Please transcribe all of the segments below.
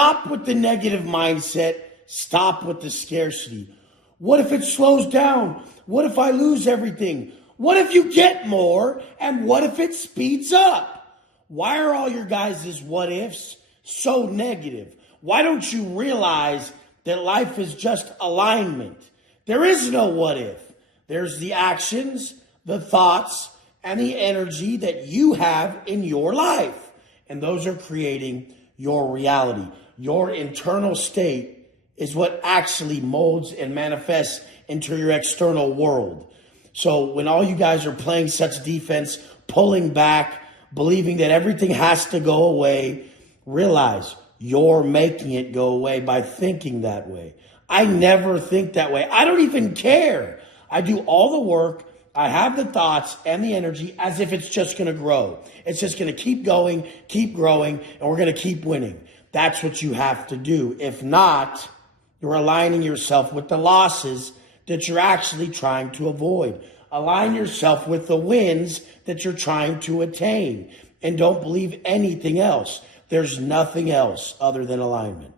Stop with the negative mindset. Stop with the scarcity. What if it slows down? What if I lose everything? What if you get more? And what if it speeds up? Why are all your guys' what ifs so negative? Why don't you realize that life is just alignment? There is no what if. There's the actions, the thoughts, and the energy that you have in your life. And those are creating your reality. Your internal state is what actually molds and manifests into your external world. So when all you guys are playing such defense, pulling back, believing that everything has to go away, realize you're making it go away by thinking that way. I never think that way. I don't even care. I do all the work. I have the thoughts and the energy as if it's just going to grow. It's just going to keep going, keep growing, and we're going to keep winning. That's what you have to do. If not, you're aligning yourself with the losses that you're actually trying to avoid. Align yourself with the wins that you're trying to attain. And don't believe anything else. There's nothing else other than alignment.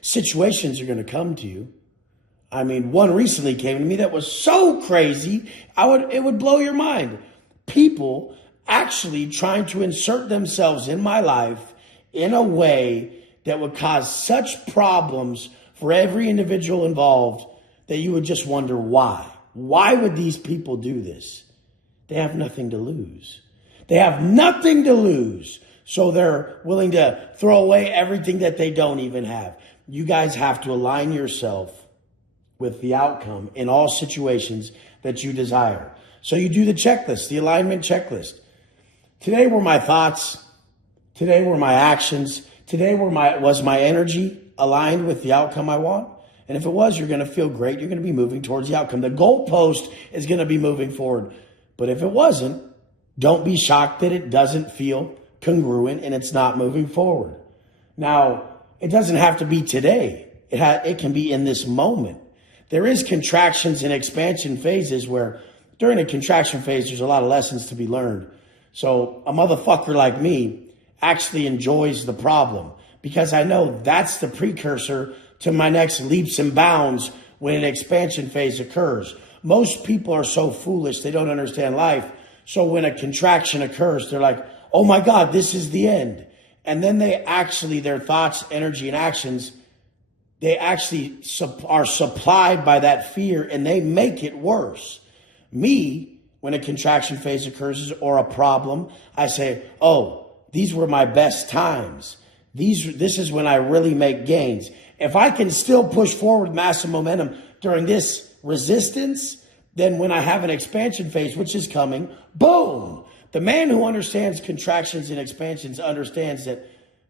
Situations are going to come to you. I mean, one recently came to me that was so crazy, it would blow your mind. People actually trying to insert themselves in my life in a way that would cause such problems for every individual involved that you would just wonder why. Why would these people do this? They have nothing to lose. They have nothing to lose. So they're willing to throw away everything that they don't even have. You guys have to align yourself with the outcome in all situations that you desire. So you do the checklist, the alignment checklist. Today were my thoughts. Today were my actions. Today was my energy aligned with the outcome I want? And if it was, you're going to feel great. You're going to be moving towards the outcome. The goalpost is going to be moving forward. But if it wasn't, don't be shocked that it doesn't feel congruent and it's not moving forward. Now, it doesn't have to be today. It can be in this moment. There is contractions and expansion phases where during a contraction phase, there's a lot of lessons to be learned. So a motherfucker like me actually enjoys the problem because I know that's the precursor to my next leaps and bounds when an expansion phase occurs. Most people are so foolish, they don't understand life. So when a contraction occurs, they're like, oh my God, this is the end. And then their thoughts, energy, and actions, they actually are supplied by that fear and they make it worse. Me, when a contraction phase occurs or a problem, I say, oh, these were my best times. This is when I really make gains. If I can still push forward massive momentum during this resistance, then when I have an expansion phase, which is coming, boom. The man who understands contractions and expansions understands that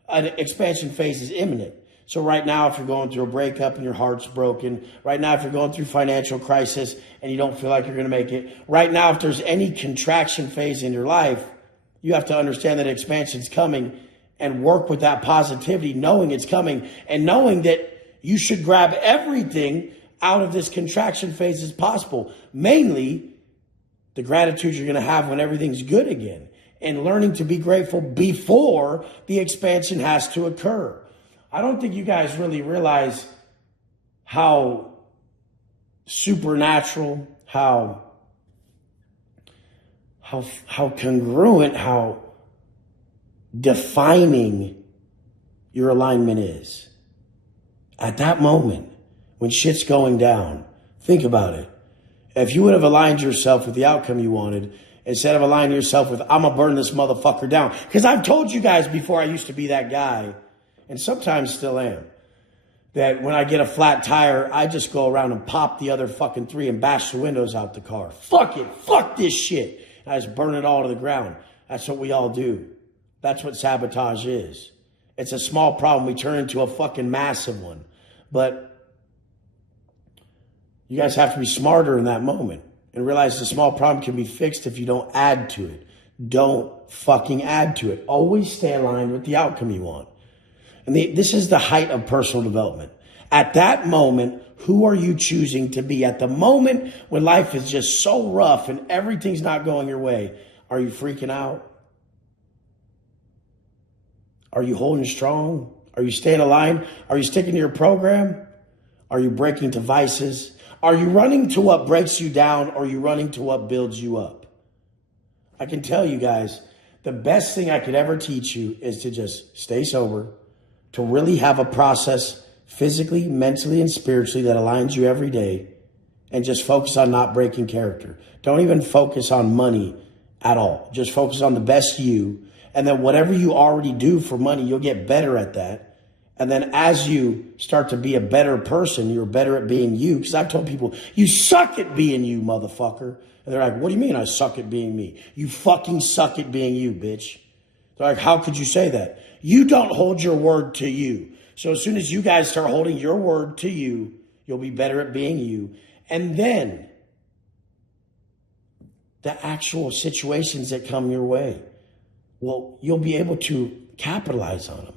an expansion phase is imminent. So right now, if you're going through a breakup and your heart's broken, right now, if you're going through financial crisis and you don't feel like you're going to make it, right now, if there's any contraction phase in your life, you have to understand that expansion's coming and work with that positivity, knowing it's coming and knowing that you should grab everything out of this contraction phase as possible. Mainly, the gratitude you're going to have when everything's good again and learning to be grateful before the expansion has to occur. I don't think you guys really realize how supernatural, how congruent, how defining your alignment is. At that moment, when shit's going down, think about it. If you would have aligned yourself with the outcome you wanted, instead of aligning yourself with, I'm going to burn this motherfucker down. Because I've told you guys before I used to be that guy, and sometimes still am, that when I get a flat tire, I just go around and pop the other fucking 3 and bash the windows out the car. Fuck it. Fuck this shit. And I just burn it all to the ground. That's what we all do. That's what sabotage is. It's a small problem. We turn into a fucking massive one. But you guys have to be smarter in that moment and realize the small problem can be fixed if you don't add to it. Don't fucking add to it. Always stay aligned with the outcome you want. And this is the height of personal development. At that moment, who are you choosing to be? At the moment when life is just so rough and everything's not going your way, are you freaking out? Are you holding strong? Are you staying aligned? Are you sticking to your program? Are you breaking to vices? Are you running to what breaks you down, or are you running to what builds you up? I can tell you guys, the best thing I could ever teach you is to just stay sober, to really have a process physically, mentally, and spiritually that aligns you every day, and just focus on not breaking character. Don't even focus on money at all. Just focus on the best you, and then whatever you already do for money, you'll get better at that. And then as you start to be a better person, you're better at being you. Because I've told people, you suck at being you, motherfucker. And they're like, what do you mean I suck at being me? You fucking suck at being you, bitch. They're like, how could you say that? You don't hold your word to you. So as soon as you guys start holding your word to you, you'll be better at being you. And then the actual situations that come your way, well, you'll be able to capitalize on them.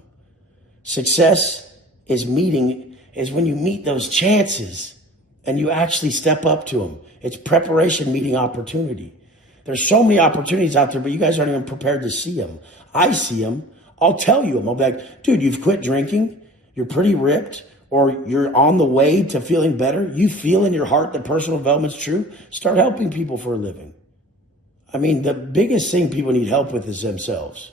Success is when you meet those chances and you actually step up to them. It's preparation meeting opportunity. There's so many opportunities out there, but you guys aren't even prepared to see them. I see them. I'll tell you them. I'll be like, dude, you've quit drinking. You're pretty ripped, or you're on the way to feeling better. You feel in your heart that personal development's true. Start helping people for a living. I mean, the biggest thing people need help with is themselves.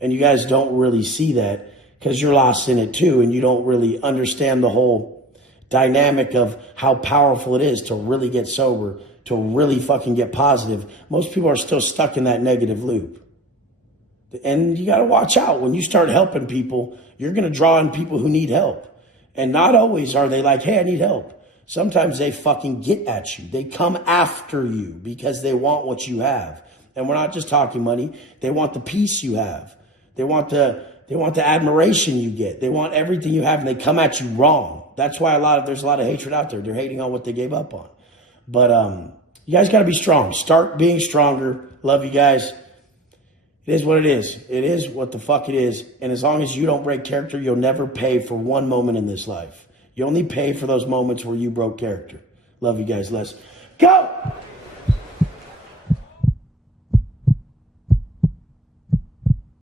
And you guys don't really see that, because you're lost in it too, and you don't really understand the whole dynamic of how powerful it is to really get sober, to really fucking get positive. Most people are still stuck in that negative loop. And you got to watch out. When you start helping people, you're going to draw in people who need help. And not always are they like, hey, I need help. Sometimes they fucking get at you. They come after you because they want what you have. And we're not just talking money. They want the peace you have. They want the admiration you get. They want everything you have, and they come at you wrong. That's why there's a lot of hatred out there. They're hating on what they gave up on. But you guys got to be strong. Start being stronger. Love you guys. It is what it is. It is what the fuck it is. And as long as you don't break character, you'll never pay for one moment in this life. You only pay for those moments where you broke character. Love you guys. Let's go.